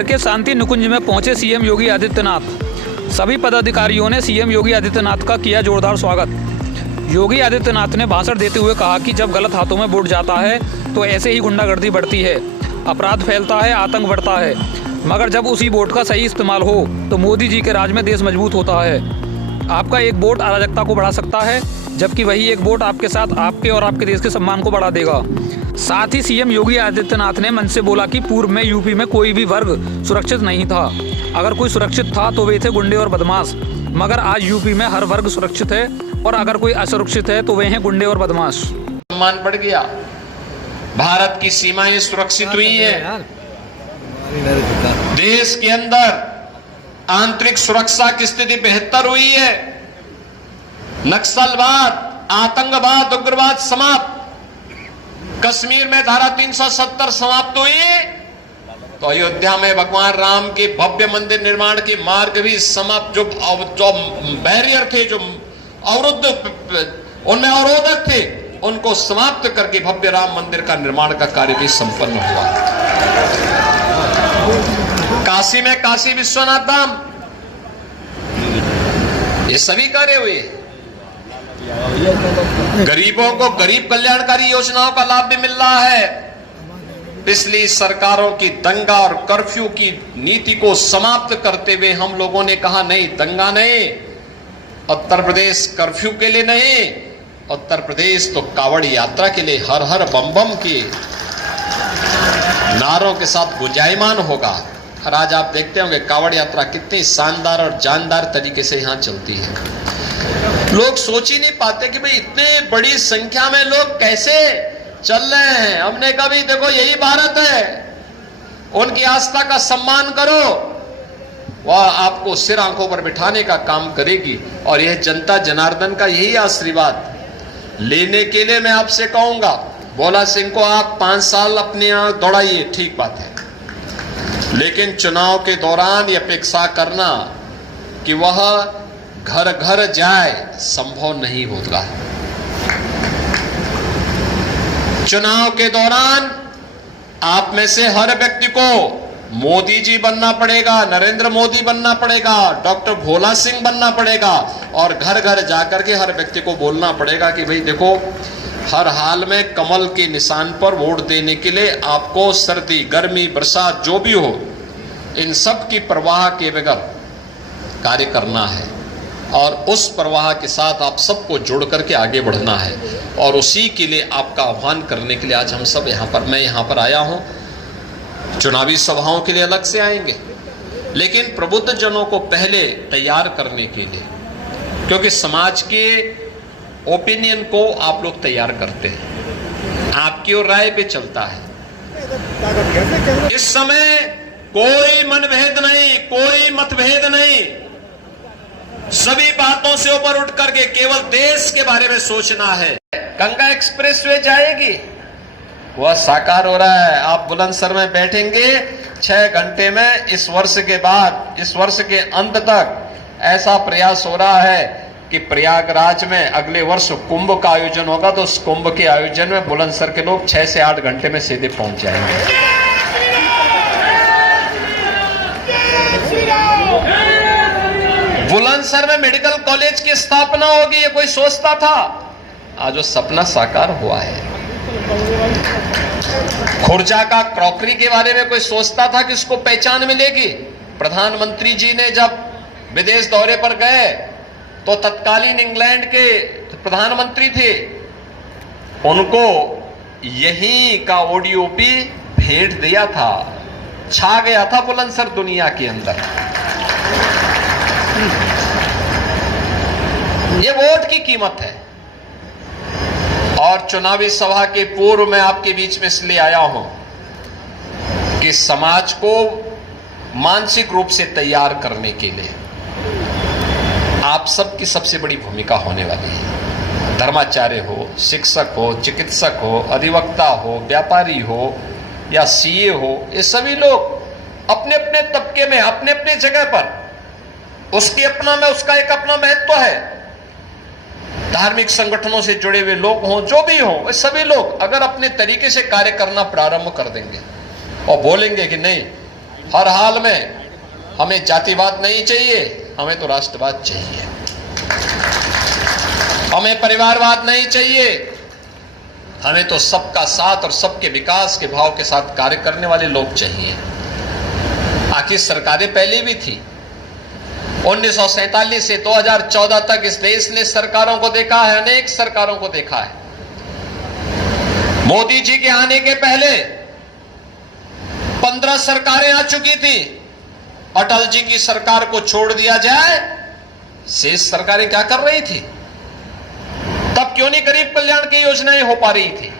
शहर के शांति निकुंज में पहुंचे सीएम योगी आदित्यनाथ। सभी पदाधिकारियों ने सीएम योगी आदित्यनाथ का किया जोरदार स्वागत। योगी आदित्यनाथ ने भाषण देते हुए कहा कि जब गलत हाथों में वोट जाता है तो ऐसे ही गुंडागर्दी बढ़ती है, अपराध फैलता है, आतंक बढ़ता है, मगर जब उसी वोट का सही इस्तेमाल हो तो मोदी जी के राज में देश मजबूत होता है। आपका एक वोट अराजकता को बढ़ा सकता है, जबकि वही एक वोट आपके साथ आपके और आपके देश के सम्मान को बढ़ा देगा। साथ ही सीएम योगी आदित्यनाथ ने मंच से बोला कि पूर्व में यूपी में कोई भी वर्ग सुरक्षित नहीं था। अगर कोई सुरक्षित था तो वे थे गुंडे और बदमाश, मगर आज यूपी में हर वर्ग सुरक्षित है और अगर कोई असुरक्षित है तो वे हैं गुंडे और बदमाश। सम्मान बढ़ गया, भारत की सीमाएं सुरक्षित हुई है, देश के अंदर आंतरिक सुरक्षा की स्थिति बेहतर हुई है, नक्सलवाद, आतंकवाद, उग्रवाद समाप्त, कश्मीर में धारा 370 समाप्त हुई तो अयोध्या में भगवान राम के भव्य मंदिर निर्माण के मार्ग भी समाप्त, जो बैरियर थे, जो उनमें अवरोधक थे, उनको समाप्त करके भव्य राम मंदिर का निर्माण का कार्य भी संपन्न हुआ। काशी में काशी विश्वनाथ धाम, ये सभी कार्य हुए। गरीबों को गरीब कल्याणकारी योजनाओं का लाभ भी मिल रहा है। पिछली सरकारों की दंगा और कर्फ्यू की नीति को समाप्त करते हुए हम लोगों ने कहा नहीं, दंगा नहीं, उत्तर प्रदेश कर्फ्यू के लिए नहीं, उत्तर प्रदेश तो कावड़ यात्रा के लिए हर हर बम बम के नारों के साथ गुंजायमान होगा। और आज आप देखते होंगे कावड़ यात्रा कितनी शानदार और जानदार तरीके से यहां चलती है। लोग सोच ही नहीं पाते कि भाई इतने बड़ी संख्या में लोग कैसे चल रहे हैं। हमने कहा भाई देखो यही भारत है, उनकी आस्था का सम्मान करो, वह आपको सिर आंखों पर बिठाने का काम करेगी। और यह जनता जनार्दन का यही आशीर्वाद लेने के लिए मैं आपसे कहूंगा, भोला सिंह को आप 5 साल अपने यहां दौड़ाइए, ठीक बात है, लेकिन चुनाव के दौरान यह अपेक्षा करना कि वह घर घर जाए, संभव नहीं होगा। चुनाव के दौरान आप में से हर व्यक्ति को मोदी जी बनना पड़ेगा, नरेंद्र मोदी बनना पड़ेगा, डॉक्टर भोला सिंह बनना पड़ेगा और घर घर जाकर के हर व्यक्ति को बोलना पड़ेगा कि भाई देखो, हर हाल में कमल के निशान पर वोट देने के लिए आपको सर्दी, गर्मी, बरसात जो भी हो, इन सब की परवाह के बगैर कार्य करना है और उस परवाह के साथ आप सबको जोड़ करके आगे बढ़ना है। और उसी के लिए आपका आह्वान करने के लिए आज हम सब मैं यहाँ पर आया हूँ। चुनावी सभाओं के लिए अलग से आएंगे, लेकिन प्रबुद्ध जनों को पहले तैयार करने के लिए, क्योंकि समाज के ओपिनियन को आप लोग तैयार करते हैं, आपकी और राय पे चलता है। इस समय कोई मनभेद नहीं, कोई मतभेद नहीं, सभी बातों से ऊपर उठ करके केवल देश के बारे में सोचना है। गंगा एक्सप्रेसवे जाएगी, वह साकार हो रहा है। आप बुलंदशहर में बैठेंगे 6 घंटे में, इस वर्ष के बाद, इस वर्ष के अंत तक ऐसा प्रयास हो रहा है कि प्रयागराज में अगले वर्ष कुंभ का आयोजन होगा, तो उस कुंभ के आयोजन में बुलंदशहर के लोग 6 से 8 घंटे में सीधे पहुंच जाएंगे। बुलंदशहर में मेडिकल कॉलेज की स्थापना होगी, ये कोई सोचता था? आज वो सपना साकार हुआ है। खुर्जा का क्रॉकरी के बारे में कोई सोचता था कि उसको पहचान मिलेगी? प्रधानमंत्री जी ने जब विदेश दौरे पर गए तो तत्कालीन इंग्लैंड के प्रधानमंत्री थे, उनको यही का ओडीओपी भेंट दिया था, छा गया था बुलंदशहर दुनिया के अंदर। ये वोट की कीमत है। और चुनावी सभा के पूर्व में आपके बीच में इसलिए आया हूं कि समाज को मानसिक रूप से तैयार करने के लिए आप सबकी सबसे बड़ी भूमिका होने वाली है। धर्माचार्य हो, शिक्षक हो, चिकित्सक हो, अधिवक्ता हो, व्यापारी हो या सीए हो, ये सभी लोग अपने अपने तबके में, अपने अपने जगह पर, उसका एक अपना महत्व है। धार्मिक संगठनों से जुड़े हुए लोग हों, जो भी हों, वे सभी लोग अगर अपने तरीके से कार्य करना प्रारंभ कर देंगे और बोलेंगे कि नहीं, हर हाल में हमें जातिवाद नहीं चाहिए, हमें तो राष्ट्रवाद चाहिए। हमें परिवारवाद नहीं चाहिए, हमें तो सबका साथ और सबके विकास के भाव के साथ कार्य करने वाले लोग चाहिए। आखिर सरकारें पहले भी थी। 1947 से 2014 तक इस देश ने सरकारों को देखा है, अनेक सरकारों को देखा है। मोदी जी के आने के पहले 15 सरकारें आ चुकी थी। अटल जी की सरकार को छोड़ दिया जाए, शेष सरकारें क्या कर रही थी? तब क्यों नहीं गरीब कल्याण की योजनाएं हो पा रही थी?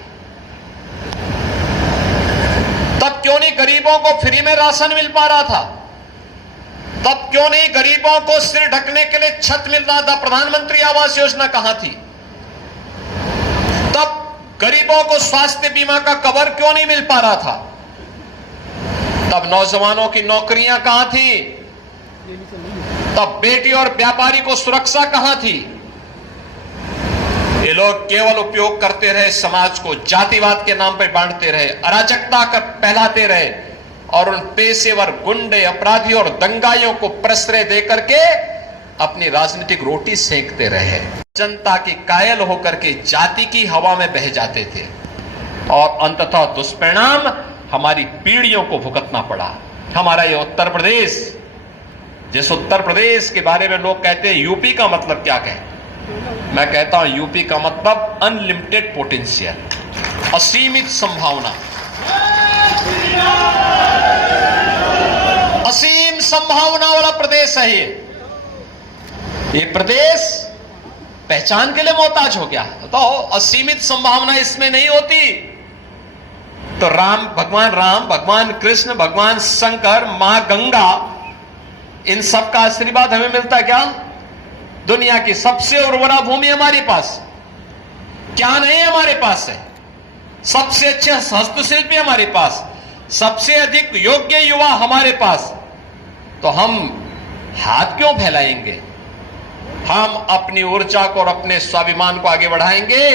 तब क्यों नहीं गरीबों को फ्री में राशन मिल पा रहा था? तब क्यों नहीं गरीबों को सिर ढकने के लिए छत मिल रहा था? प्रधानमंत्री आवास योजना कहां थी? तब गरीबों को स्वास्थ्य बीमा का कवर क्यों नहीं मिल पा रहा था? तब नौजवानों की नौकरियां कहां थी? तब बेटी और व्यापारी को सुरक्षा कहां थी? ये लोग केवल उपयोग करते रहे, समाज को जातिवाद के नाम पर बांटते रहे, अराजकता कर फैलाते रहे और उन पेशेवर गुंडे, अपराधियों और दंगाइयों को प्रश्रय देकर के अपनी राजनीतिक रोटी सेंकते रहे। जनता की कायल होकर के जाति की हवा में बह जाते थे और अंततः दुष्परिणाम हमारी पीढ़ियों को भुगतना पड़ा। हमारा ये उत्तर प्रदेश, जिस उत्तर प्रदेश के बारे में लोग कहते हैं यूपी का मतलब क्या कहें, मैं कहता हूं यूपी का मतलब अनलिमिटेड पोटेंशियल, असीमित संभावना, असीम संभावना वाला प्रदेश है ये प्रदेश पहचान के लिए मोहताज हो गया। तो असीमित संभावना इसमें नहीं होती तो भगवान राम, भगवान कृष्ण, भगवान शंकर, मां गंगा, इन सब का आशीर्वाद हमें मिलता क्या? दुनिया की सबसे उर्वरा भूमि हमारे पास क्या नहीं हमारे पास है? सबसे अच्छे हस्तशिल्पी हमारे पास, सबसे अधिक योग्य युवा हमारे पास। तो हम हाथ क्यों फैलाएंगे? हम अपनी ऊर्जा को और अपने स्वाभिमान को आगे बढ़ाएंगे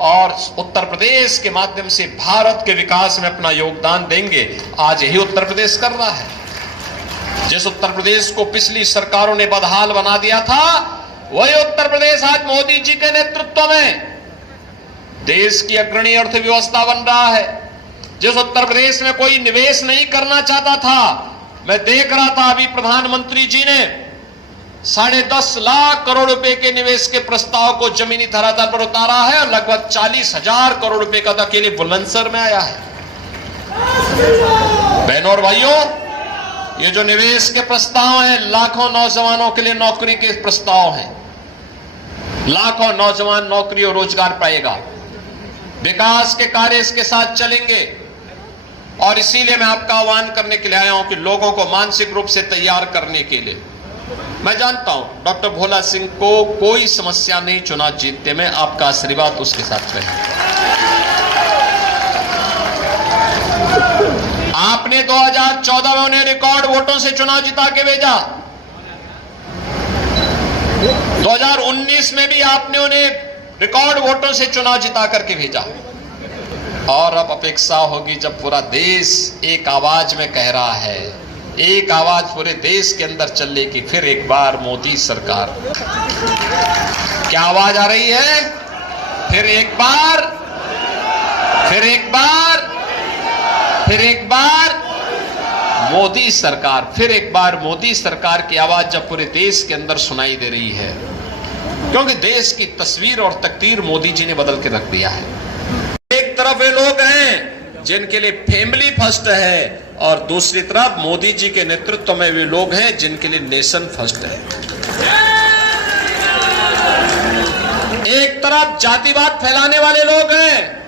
और उत्तर प्रदेश के माध्यम से भारत के विकास में अपना योगदान देंगे। आज यही उत्तर प्रदेश कर रहा है। जिस उत्तर प्रदेश को पिछली सरकारों ने बदहाल बना दिया था, वही उत्तर प्रदेश आज मोदी जी के नेतृत्व में देश की अग्रणी अर्थव्यवस्था बन रहा है। जिस उत्तर प्रदेश में कोई निवेश नहीं करना चाहता था, मैं देख रहा था अभी प्रधानमंत्री जी ने 10.5 लाख करोड़ रुपए के निवेश के प्रस्ताव को जमीनी धरातल पर उतारा है और लगभग 40,000 करोड़ रुपए का अकेले बुलंदशहर में आया है। बहनों और भाइयों, ये जो निवेश के प्रस्ताव हैं, लाखों नौजवानों के लिए नौकरी के प्रस्ताव हैं। लाखों नौजवान नौकरी और रोजगार पाएगा। विकास के कार्य इसके साथ चलेंगे और इसीलिए मैं आपका आह्वान करने के लिए आया हूं कि लोगों को मानसिक रूप से तैयार करने के लिए। मैं जानता हूं डॉक्टर भोला सिंह को कोई समस्या नहीं चुनाव जीतने में, आपका आशीर्वाद उसके साथ रहे। आपने 2014 में उन्हें रिकॉर्ड वोटों से चुनाव जिता के भेजा। 2019 में भी आपने उन्हें रिकॉर्ड वोटों से चुनाव जिता करके भेजा और अब अपेक्षा होगी जब पूरा देश एक आवाज में कह रहा है, एक आवाज पूरे देश के अंदर चलेगी, फिर एक बार मोदी सरकार। क्या आवाज आ रही है? फिर एक बार, फिर एक बार, फिर एक बार मोदी सरकार, फिर एक बार मोदी सरकार की आवाज जब पूरे देश के अंदर सुनाई दे रही है, क्योंकि देश की तस्वीर और तकदीर मोदी जी ने बदल के रख दिया है। एक तरफ वे लोग हैं जिनके लिए फैमिली फर्स्ट है और दूसरी तरफ मोदी जी के नेतृत्व में वे लोग हैं जिनके लिए नेशन फर्स्ट है। एक तरफ जातिवाद फैलाने वाले लोग हैं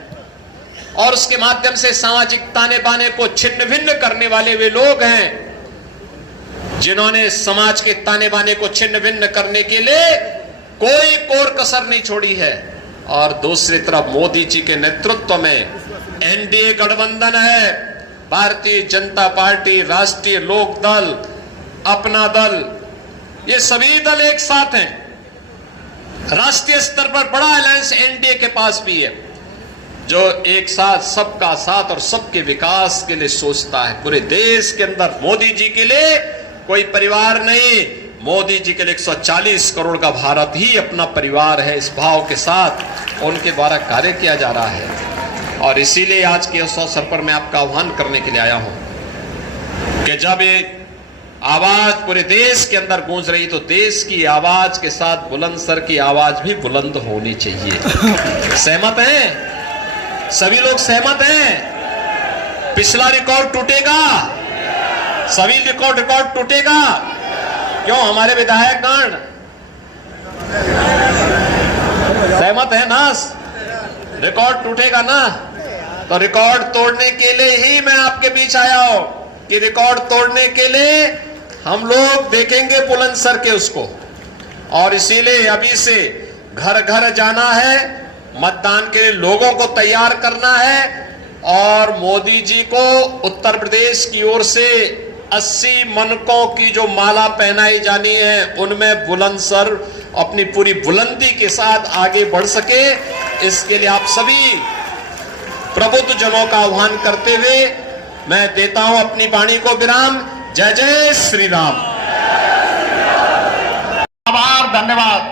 और उसके माध्यम से सामाजिक ताने बाने को छिन्न भिन्न करने वाले वे लोग हैं जिन्होंने समाज के ताने बाने को छिन्न भिन्न करने के लिए कोई कोर कसर नहीं छोड़ी है। और दूसरी तरफ मोदी जी के नेतृत्व में एनडीए गठबंधन है, भारतीय जनता पार्टी, राष्ट्रीय लोक दल, अपना दल, ये सभी दल एक साथ हैं। राष्ट्रीय स्तर पर बड़ा अलायंस एनडीए के पास भी है। जो एक साथ सबका साथ और सबके विकास के लिए सोचता है। पूरे देश के अंदर मोदी जी के लिए कोई परिवार नहीं, मोदी जी के लिए 140 करोड़ का भारत ही अपना परिवार है। इस भाव के साथ उनके द्वारा कार्य किया जा रहा है और इसीलिए आज के इस अवसर पर मैं आपका आह्वान करने के लिए आया हूं कि जब ये आवाज पूरे देश के अंदर गूंज रही तो देश की आवाज के साथ बुलंदशहर की आवाज भी बुलंद होनी चाहिए। सहमत हैं? सभी लोग सहमत हैं? पिछला रिकॉर्ड टूटेगा, सभी रिकॉर्ड टूटेगा। क्यों? हमारे विधायकगण सहमत है ना? रिकॉर्ड टूटेगा ना? तो रिकॉर्ड तोड़ने के लिए ही मैं आपके बीच आया हूं कि रिकॉर्ड तोड़ने के लिए हम लोग देखेंगे बुलंदशहर के उसको। और इसीलिए अभी से घर घर जाना है, मतदान के लिए लोगों को तैयार करना है और मोदी जी को उत्तर प्रदेश की ओर से 80 मनकों की जो माला पहनाई जानी है उनमें बुलंदशहर अपनी पूरी बुलंदी के साथ आगे बढ़ सके, इसके लिए आप सभी प्रबुद्ध जनों का आह्वान करते हुए मैं देता हूं अपनी वाणी को विराम। जय जय श्री राम। आभार, धन्यवाद।